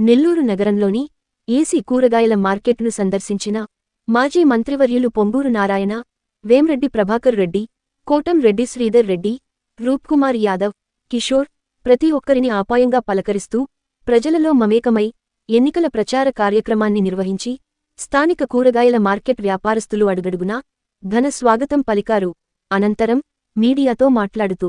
నెల్లూరు నగరంలోని ఏసీ కూరగాయల మార్కెట్ను సందర్శించిన మాజీ మంత్రివర్యులు పొంగూరు నారాయణ వేంరెడ్డి ప్రభాకర్ రెడ్డి కోటం రెడ్డి శ్రీధర్ రెడ్డి రూప్కుమార్ యాదవ్ కిషోర్ ప్రతి ఒక్కరిని ఆపాయంగా పలకరిస్తూ ప్రజలలో మమేకమై ఎన్నికల ప్రచార కార్యక్రమాన్ని నిర్వహించి స్థానిక కూరగాయల మార్కెట్ వ్యాపారస్తులు అడుగడుగునా ఘన స్వాగతం పలికారు. అనంతరం మీడియాతో మాట్లాడుతూ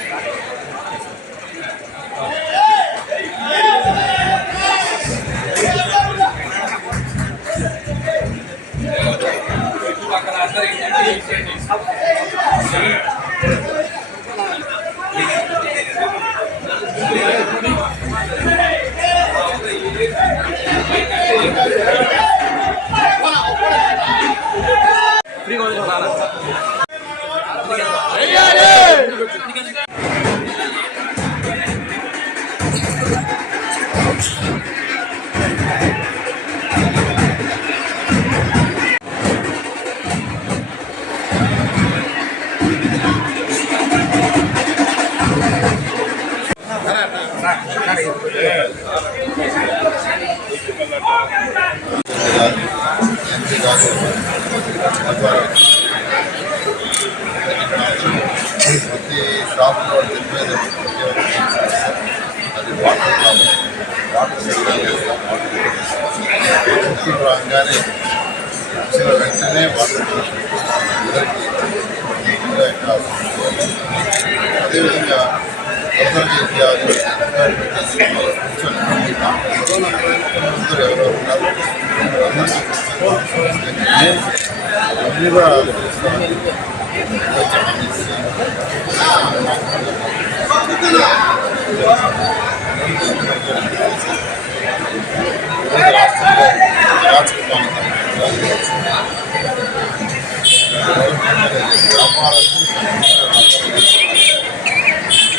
గారు ప్రతి షాప్లో అది వాటర్ ప్రాబ్లం వాటర్ వాటర్ రాగానే వచ్చిన వెంటనే వాటర్ అదేవిధంగా అందరూ ఎవరో ఉన్నారు అన్నీ కూడా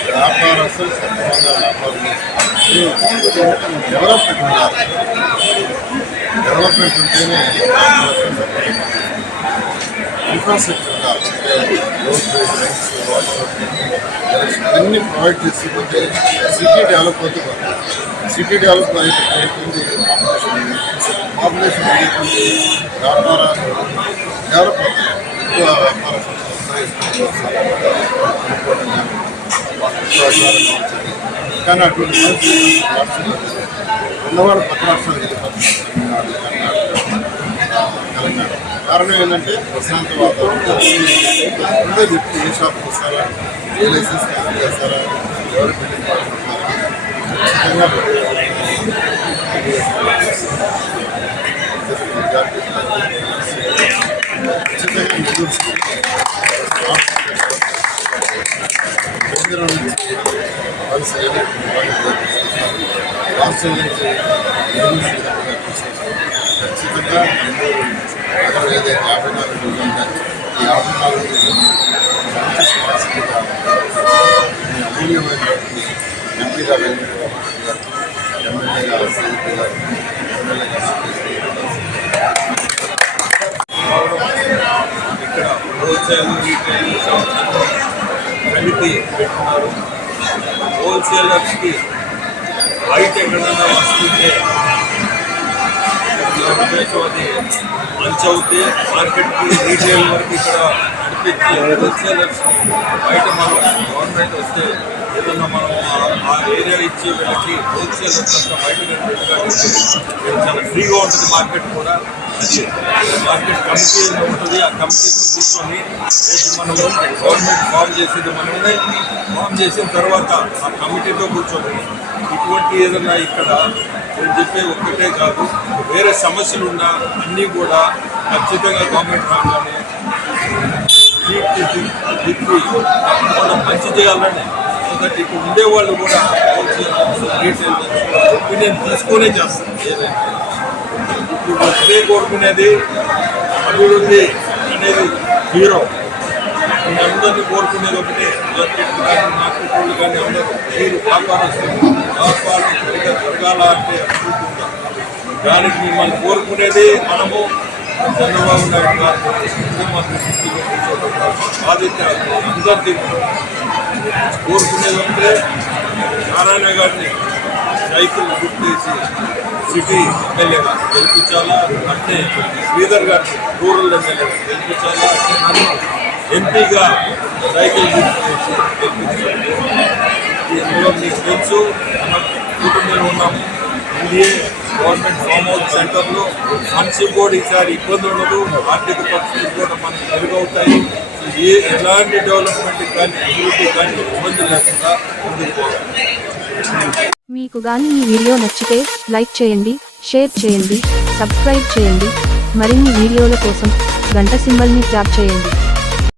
వ్యాపారస్తులు డెవలప్మెంట్ ఉండాలి. డెవలప్మెంట్ ఉంటేనే ఇన్ఫ్రాస్ట్రక్చర్ ఉండాలి వాటర్ అన్ని ప్రొవైడ్ చేస్తుంటే సిటీ డెవలప్ అవుతుంది సిటీ డెవలప్ అయితే అవుతుంది పాపులేషన్ పాపులేషన్ వ్యాపారాలు డెవలప్ అవుతుంది. ఎక్కువ వ్యాపార కానీ అటువంటి మంచి రాష్ట్రంలో ఉన్నవాళ్ళు పక్క రాష్ట్రాలు కర్ణాటక తెలంగాణ. కారణం ఏంటంటే ప్రశాంత వాతావరణం. ఉండే వ్యక్తి ఏ షాప్కి వస్తారా ఏ లైసెన్స్ క్యాన్సిల్ చేస్తారా ఎవరు బిల్డింగ్ ఖచ్చితంగా కేంద్రం నుంచి వాళ్ళు రాష్ట్రం నుంచి ఖచ్చితంగా అక్కడ ఏదైతే యాభై నాలుగు రోజులు ఈ యాభై నాలుగు రోజులు అమూల్యమైనటువంటి ఎంపీగా ఎమ్మెల్యేగా గారు ఎమ్మెల్యేగా ఇక్కడ హోల్సేల్ రీటైల్ షాప్స్ పెట్టున్నారు హోల్సేలర్స్కి బయట ఎక్కడైనా వస్తుంటే ఉద్దేశం అది లంచ్ అవుతే మార్కెట్కి రీటైల్ వరకు ఇక్కడ నడిపించి బయట మనం గవర్నమెంట్ వస్తే ఏదన్నా మనం ఆ- ఏరియా ఇచ్చి వీళ్ళకి హోల్సేల్ బయట చాలా ఫ్రీగా ఉంటుంది మార్కెట్ కూడా. అది మార్కెట్ కమిటీ ఉంటుంది. ఆ కమిటీని తీసుకొని మనము మనం గవర్నమెంట్ ఫామ్ చేసేది మనమే. ఫామ్ చేసిన తర్వాత ఆ కమిటీతో కూర్చొని ఇటువంటి ఏదన్నా ఇక్కడ నేను చెప్పేది ఒక్కటే కాదు వేరే సమస్యలు ఉన్నా అన్నీ కూడా ఖచ్చితంగా గవర్నమెంట్ రాగానే తిప్పి మనం మంచి చేయాలని సో ఇక్కడ ఉండేవాళ్ళు కూడా రీటైల్ ఒపీనియన్ తీసుకునే చేస్తాను ఏదైనా ఇప్పుడు కోరుకునేది అభివృద్ధి అనేది హీరో అందరినీ కోరుకునేది ఒకటే. నాకు కానీ మార్కెట్ కానీ అందరూ మీరు వ్యాపారస్తులు వ్యాపారం సరిగ్గా జరగాల అంటే దానికి మిమ్మల్ని కోరుకునేది మనము చంద్రబాబు నాయుడు గారు ముఖ్యమంత్రి దృష్టిలో అందరికీ కోరుకునేది అంటే నారాయణ గారిని సైకిల్ గుర్తేసి సిటీ ఎమ్మెల్యేగా గెలిపించాలా? అంటే శ్రీధర్ గారిని రూరల్ ఎమ్మెల్యేగా గెలిపించాలా? అంటే నన్ను ఎంపీగా సైకిల్ గుర్తేసి గెలిపించాలి? ఇందులో మీకు తెలుసు. మనం కుటుంబంలో ఉన్నాం. ఎన్డీఏ గవర్నమెంట్ ఫామ్ హౌస్ సెంటర్లో మనిషి కూడా ఈసారి ఇబ్బంది ఉండదు. ఆర్థిక పరిస్థితులు కూడా మనకు మెరుగవుతాయి. ఏ ఎలాంటి డెవలప్మెంట్ కానీ అభివృద్ధి కానీ ఇబ్బంది లేకుండా ముందుకు మీకు కానీ ఈ వీడియో నచ్చితే లైక్ చేయండి షేర్ చేయండి సబ్స్క్రైబ్ చేయండి. మరిన్ని వీడియోల కోసం గంట సింబల్ని ట్యాప్ చేయండి.